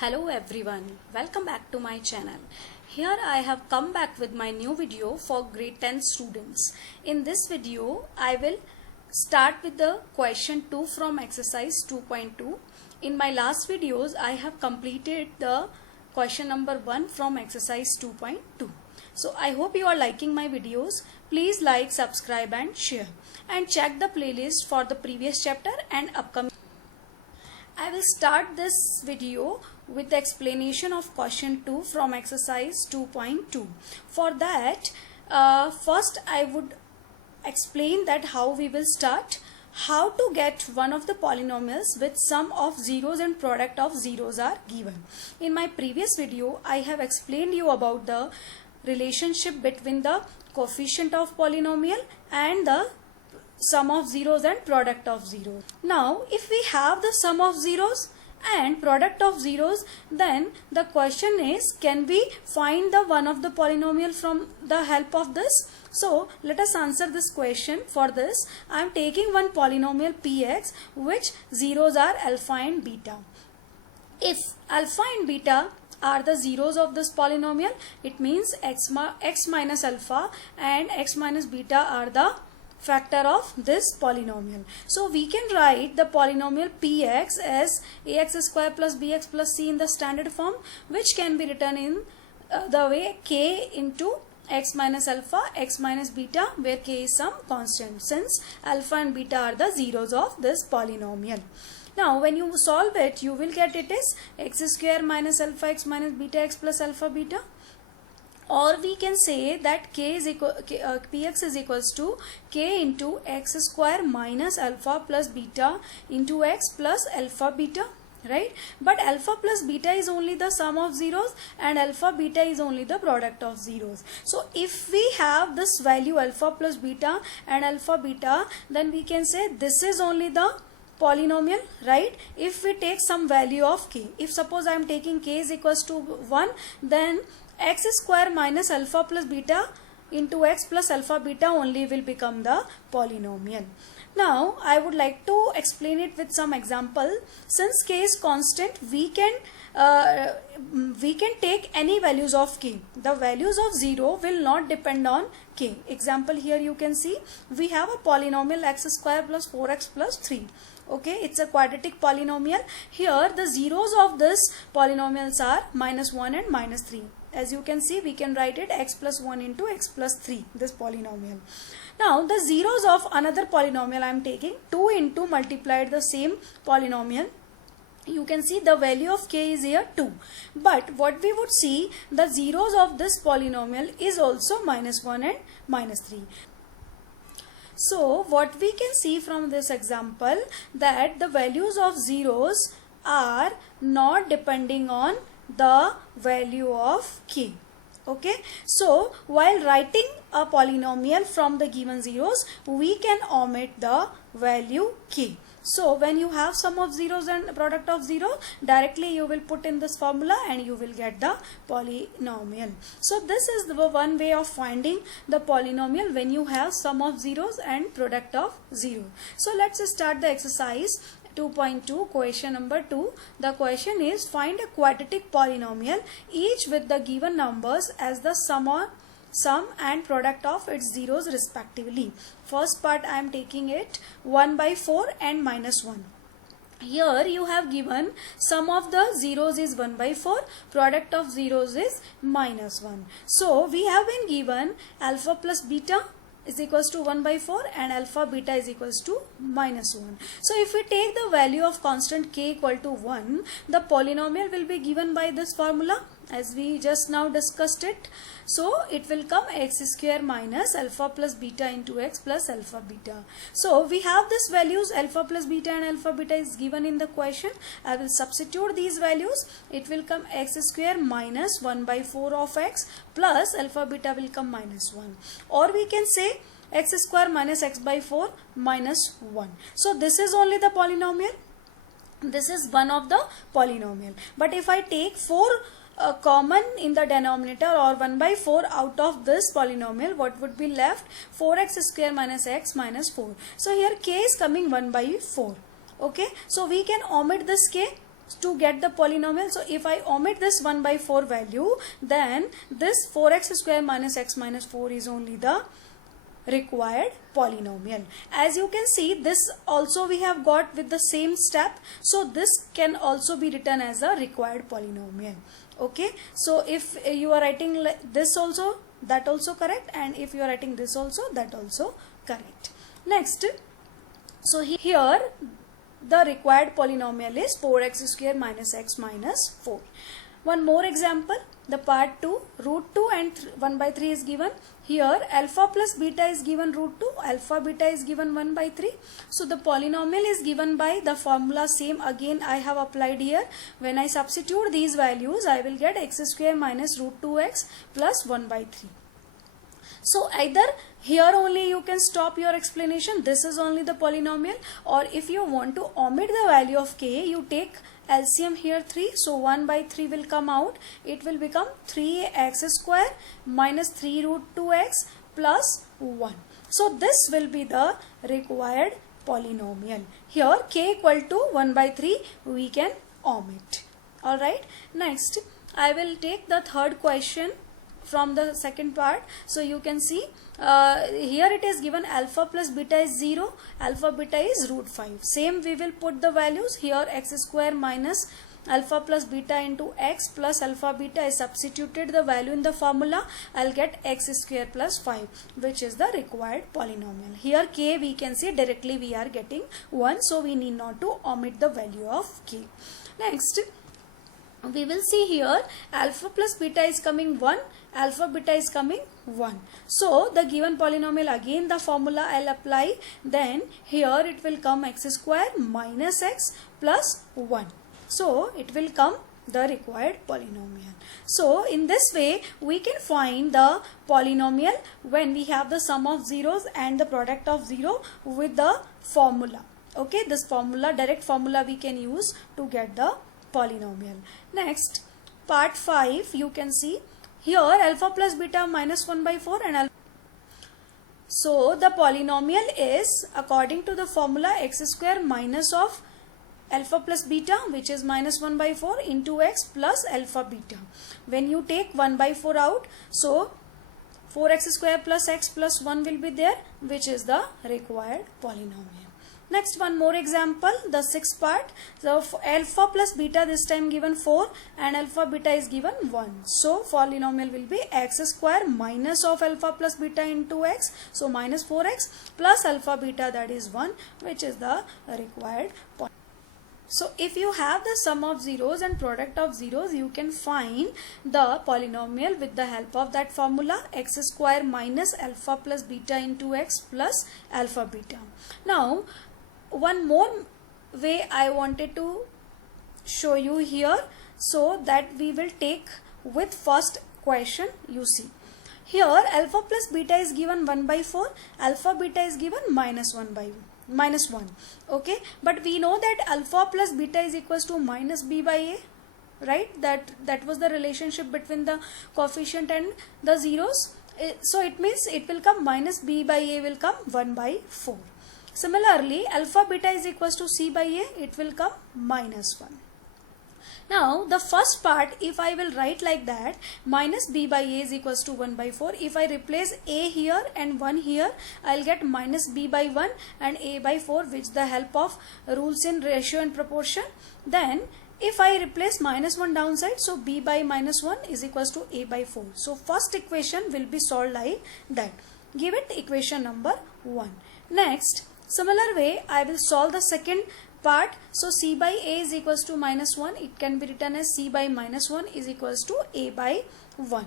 Hello everyone, welcome back to my channel. Here I have come back with my new video for grade 10 students. In this video, I will start with the question 2 from exercise 2.2. In my last videos, I have completed the question number 1 from exercise 2.2. So I hope you are liking my videos. Please like, subscribe and share. And check the playlist for the previous chapter and upcoming. I will start this video with the explanation of question 2 from exercise 2.2. For that, first I would explain that how we will start, how to get one of the polynomials with sum of zeros and product of zeros are given. In my previous video, I have explained you about the relationship between the coefficient of polynomial and the sum of zeros and product of zeros. Now, if we have the sum of zeros and product of zeros, then the question is, can we find the one of the polynomial from the help of this? So, let us answer this question. For this, I am taking one polynomial px which zeros are alpha and beta. If alpha and beta are the zeros of this polynomial, it means x minus alpha and x minus beta are the factor of this polynomial. So we can write the polynomial px as ax square plus bx plus c in the standard form, which can be written in the way k into x minus alpha, x minus beta, where k is some constant, since alpha and beta are the zeros of this polynomial. Now when you solve it, you will get it is x square minus alpha x minus beta x plus alpha beta. Or we can say that px is equals to k into x square minus alpha plus beta into x plus alpha beta, right? But alpha plus beta is only the sum of zeros and alpha beta is only the product of zeros. So if we have this value alpha plus beta and alpha beta, then we can say this is only the polynomial, right? If we take some value of k, if suppose I am taking k is equals to 1, then x square minus alpha plus beta into x plus alpha beta only will become the polynomial. Now I would like to explain it with some example. Since k is constant, we can take any values of k. The values of 0 will not depend on k. Example, here you can see we have a polynomial x square plus 4x plus 3. Okay, it's a quadratic polynomial. Here the zeros of this polynomials are minus 1 and minus 3. As you can see, we can write it x plus 1 into x plus 3, this polynomial. Now the zeros of another polynomial I am taking 2 into multiplied the same polynomial. You can see the value of k is here 2. But what we would see, the zeros of this polynomial is also minus 1 and minus 3. So what we can see from this example, that the values of zeros are not depending on the value of k. Okay, so while writing a polynomial from the given zeros, we can omit the value k. So when you have sum of zeros and product of zero, directly you will put in this formula and you will get the polynomial. So this is the one way of finding the polynomial when you have sum of zeros and product of zero. So let's start the exercise 2.2, question number 2. The question is, find a quadratic polynomial each with the given numbers as the sum and product of its zeros respectively. First part I am taking it 1 by 4 and minus 1. Here you have given sum of the zeros is 1 by 4, product of zeros is minus 1. So we have been given alpha plus beta is equals to 1 by 4 and alpha beta is equals to minus 1. So if we take the value of constant k equal to 1, the polynomial will be given by this formula as we just now discussed it. So it will come x square minus alpha plus beta into x plus alpha beta. So we have these values alpha plus beta and alpha beta is given in the question. I will substitute these values. It will come x square minus 1 by 4 of x plus alpha beta will come minus 1. Or we can say x square minus x by 4 minus 1. So this is only the polynomial. This is one of the polynomial. But if I take 4 common in the denominator or 1 by 4 out of this polynomial, what would be left? 4x square minus x minus 4. So here k is coming 1 by 4. Okay, so we can omit this k to get the polynomial. So if I omit this 1 by 4 value, then this 4x square minus x minus 4 is only the required polynomial. As you can see, this also we have got with the same step, so this can also be written as a required polynomial. Okay, so if you are writing this also, that also correct, and if you are writing this also, that also correct. Next, so here the required polynomial is 4x square minus x minus 4. One more example, the part 2, root 2 and 1 by 3 is given. Here alpha plus beta is given root 2, alpha beta is given 1 by 3. So the polynomial is given by the formula same again I have applied here. When I substitute these values, I will get x square minus root 2x plus 1 by 3. So either here only you can stop your explanation, this is only the polynomial, or if you want to omit the value of k, you take LCM here 3, so 1 by 3 will come out, it will become 3x square minus 3 root 2x plus 1. So this will be the required polynomial. Here k equal to 1 by 3 we can omit. Alright, next I will take the third question from the second part. So you can see here it is given alpha plus beta is 0, alpha beta is root 5. Same we will put the values here, x square minus alpha plus beta into x plus alpha beta is substituted the value in the formula, I'll get x square plus 5, which is the required polynomial. Here k we can see directly we are getting 1, so we need not to omit the value of k. Next, we will see here alpha plus beta is coming 1, alpha beta is coming 1. So the given polynomial, again the formula I'll apply, then here it will come x square minus x plus 1. So it will come the required polynomial. So in this way we can find the polynomial when we have the sum of zeros and the product of 0 with the formula. Okay, this formula, direct formula we can use to get the polynomial. Next, part 5, you can see here alpha plus beta minus 1 by 4 and alpha. So the polynomial is according to the formula x square minus of alpha plus beta, which is minus 1 by 4 into x plus alpha beta. When you take 1 by 4 out, so 4x square plus x plus 1 will be there, which is the required polynomial. Next, one more example, the sixth part. So alpha plus beta this time given 4 and alpha beta is given 1. So polynomial will be x square minus of alpha plus beta into x, so minus 4x plus alpha beta, that is 1, which is the required polynomial. So if you have the sum of zeros and product of zeros, you can find the polynomial with the help of that formula, x square minus alpha plus beta into x plus alpha beta. Now one more way I wanted to show you here, so that we will take with first question. You see here alpha plus beta is given 1 by 4, alpha beta is given minus 1. Okay, but we know that alpha plus beta is equals to minus b by a, right? That was the relationship between the coefficient and the zeros. So it means it will come minus b by a will come 1 by 4. Similarly, alpha beta is equals to c by a, it will come minus 1. Now the first part, if I will write like that, minus b by a is equals to 1 by 4. If I replace a here and 1 here, I'll get minus b by 1 and a by 4, with the help of rules in ratio and proportion. Then if I replace minus 1 downside, so b by minus 1 is equals to a by 4. So first equation will be solved like that. Give it equation number 1. Next, similar way I will solve the second part. So c by a is equals to minus 1. It can be written as c by minus 1 is equals to a by 1.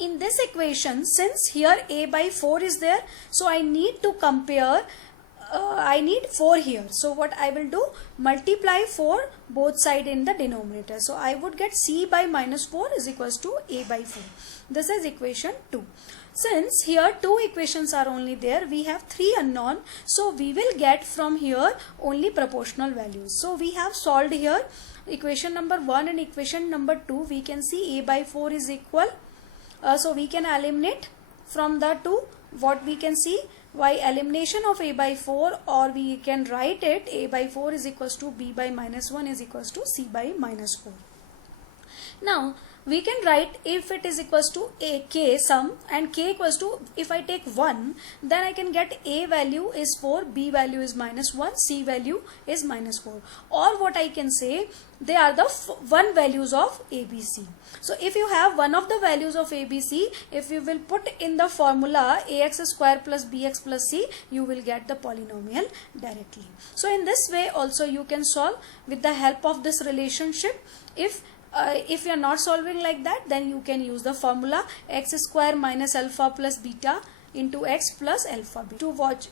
In this equation, since here a by 4 is there, so I need to compare, I need 4 here. So what I will do, multiply 4 both side in the denominator. So I would get c by minus 4 is equals to a by 4. This is equation 2. Since here 2 equations are only there, we have 3 unknown, so we will get from here only proportional values. So we have solved here equation number 1 and equation number 2. We can see a by 4 is equal, so we can eliminate from the 2. What we can see, by elimination of a by 4, or we can write it a by 4 is equals to b by minus 1 is equals to c by minus 4. Now we can write if it is equals to a k sum and k equals to, if I take 1, then I can get a value is 4, b value is minus 1, c value is minus 4, or what I can say, they are the 1 values of ABC. So if you have one of the values of ABC, if you will put in the formula ax square plus bx plus c, you will get the polynomial directly. So in this way also you can solve with the help of this relationship. If you are not solving like that, then you can use the formula x square minus alpha plus beta into x plus alpha beta.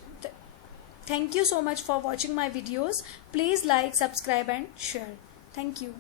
Thank you so much for watching my videos. Please like, subscribe and share. Thank you.